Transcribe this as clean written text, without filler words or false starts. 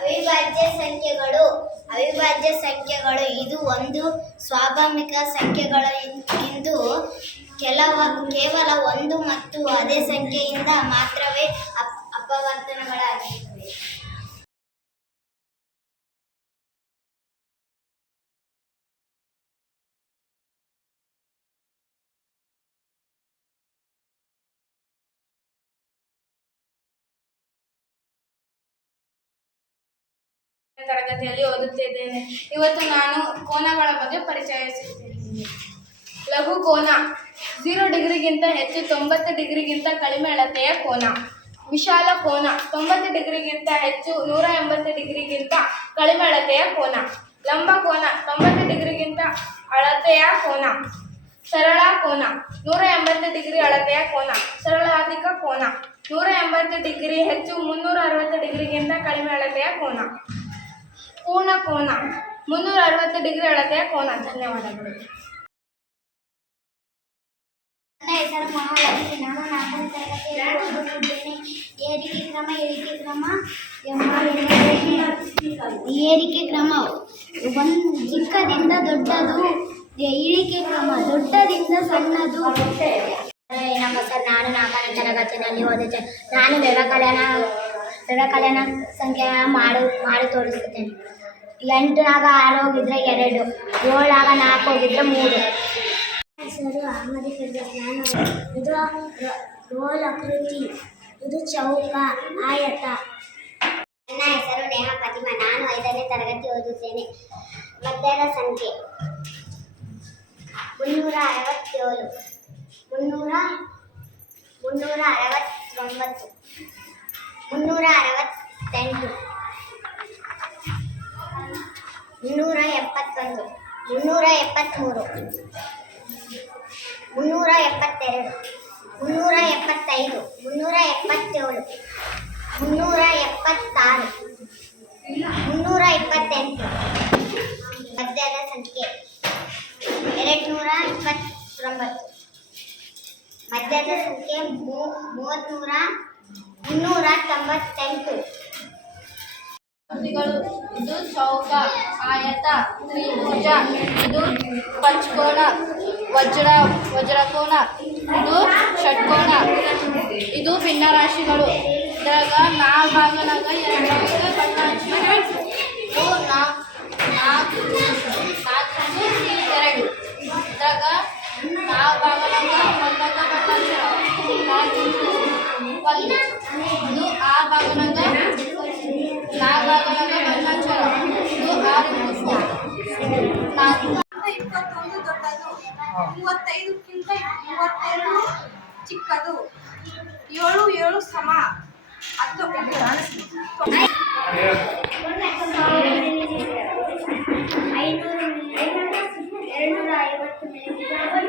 ಅವಿಭಾಜ್ಯ ಸಂಖ್ಯೆಗಳು ಇದು ಒಂದು ಸ್ವಾಭಾವಿಕ ಸಂಖ್ಯೆಗಳಿಗಿಂತ ಕೇವಲ ಒಂದು ಮತ್ತು ಅದೇ ಸಂಖ್ಯೆಯಿಂದ ಮಾತ್ರವೇ ಅಪವರ್ತನಗಳಾಗಿರುತ್ತವೆ. ತರಗತಿಯಲ್ಲಿ ಓದುತ್ತಿದ್ದೇನೆ. ಇವತ್ತು ನಾನು ಕೋನಗಳ ಬಗ್ಗೆ ಪರಿಚಯಿಸುತ್ತೇನೆ. ಲಘು ಕೋನ 0 ಡಿಗ್ರಿಗಿಂತ ಹೆಚ್ಚು 90 ಡಿಗ್ರಿಗಿಂತ ಕಡಿಮೆ ಅಳತೆಯ ಕೋನ. ವಿಶಾಲ ಕೋನ 90 ಡಿಗ್ರಿಗಿಂತ ಹೆಚ್ಚು 180 ಡಿಗ್ರಿಗಿಂತ ಕಡಿಮೆ ಅಳತೆಯ ಕೋನ. ಲಂಬ ಕೋನ 90 ಡಿಗ್ರಿಗಿಂತ ಅಳತೆಯ ಕೋನ. ಸರಳ ಕೋನ 180 ಡಿಗ್ರಿ ಅಳತೆಯ ಕೋನ. ಸರಳಾಧಿಕ ಕೋನ 180 ಡಿಗ್ರಿ ಹೆಚ್ಚು 360 ಡಿಗ್ರಿಗಿಂತ ಕಡಿಮೆ ಅಳತೆಯ ಕೋನ. ಪೂರ್ಣ ಕೋನ 360 ಡಿಗ್ರಿ ಅಳತೆಯ ಕೋನ. ಧನ್ಯವಾದಗಳು. ನನ್ನ ಹೆಸರು ಮಹಾಲಕ್ಷ್ಮಿ. ನಾನು 4ನೇ ತರಗತಿಯಲ್ಲಿ ಓದುತ್ತಿದ್ದೇನೆ. ಏರಿಕೆ ಕ್ರಮ ಚಿಕ್ಕದಿಂದ ದೊಡ್ಡದು. ಇಳಿಕೆ ಕ್ರಮ ದೊಡ್ಡದಿಂದ ಸಣ್ಣದು. ನಮಸ್ಕಾರ. ನಾನು 4ನೇ ತರಗತಿಯಲ್ಲಿ ಓದುತ್ತೇನೆ. ನಾನು ವ್ಯವಕಲನ ಸಂಖ್ಯೆ ಮಾಡಿ ತೋರಿಸುತ್ತೇನೆ. 8ನಾಗ 6 ಹೋಗಿದ್ರೆ 2, 7ಆಗ 4 ಹೋಗಿದ್ರೆ 3. ಹೆಸರು ಅಹಮದಿ ಫಿರ್ದೌಸ್. ಇದು ರೋಲ್ ಆಕೃತಿ, ಇದು ಚೌಕ, ಆಯತ. ನನ್ನ ಹೆಸರು ನೇಹಾ ಫಾತಿಮಾ. ನಾನು 5ನೇ ತರಗತಿ ಓದುತ್ತೇನೆ. ಮಧ್ಯದ ಸಂಖ್ಯೆ 367, 369, 368, 371, 371, 373, 372, 375, 377, 376, 328. ಮಧ್ಯದ ಸಂಖ್ಯೆ 229. ಮಧ್ಯದ ಸಂಖ್ಯೆ 398. ಇದು ಚೌಕ, ಆಯತ, ತ್ರಿಭುಜ, ಇದು ಪಂಚಕೋನ, ವಜ್ರಕೋನ, ಇದು ಷಟ್ಕೋನ, ಇದು ಭಿನ್ನರಾಶಿಗಳು. ಇದ್ರಾಗ 4 ಭಾಗನಾಗ 2 ಬಣ್ಣ ಹಚ್ಬೇಕು. ಇದು 4 ಇದ್ರಾಗ 4 ಭಾಗನಾಗ 1 ಬಣ್ಣ ಹಚ್ಬೇಕು. ಇದು 6 ಭಾಗನಾಗ 4 ಭಾಗನಾಗ ಬಣ್ಣ ಹಚ್ಬೇಕು. ಇದು 6 21 ದೊಡ್ಡದು, 35ಕ್ಕಿಂತ 32 ಚಿಕ್ಕದು, 7 ಸಮ, 10 500 250 ಮಿಲಿಮೀಟರ್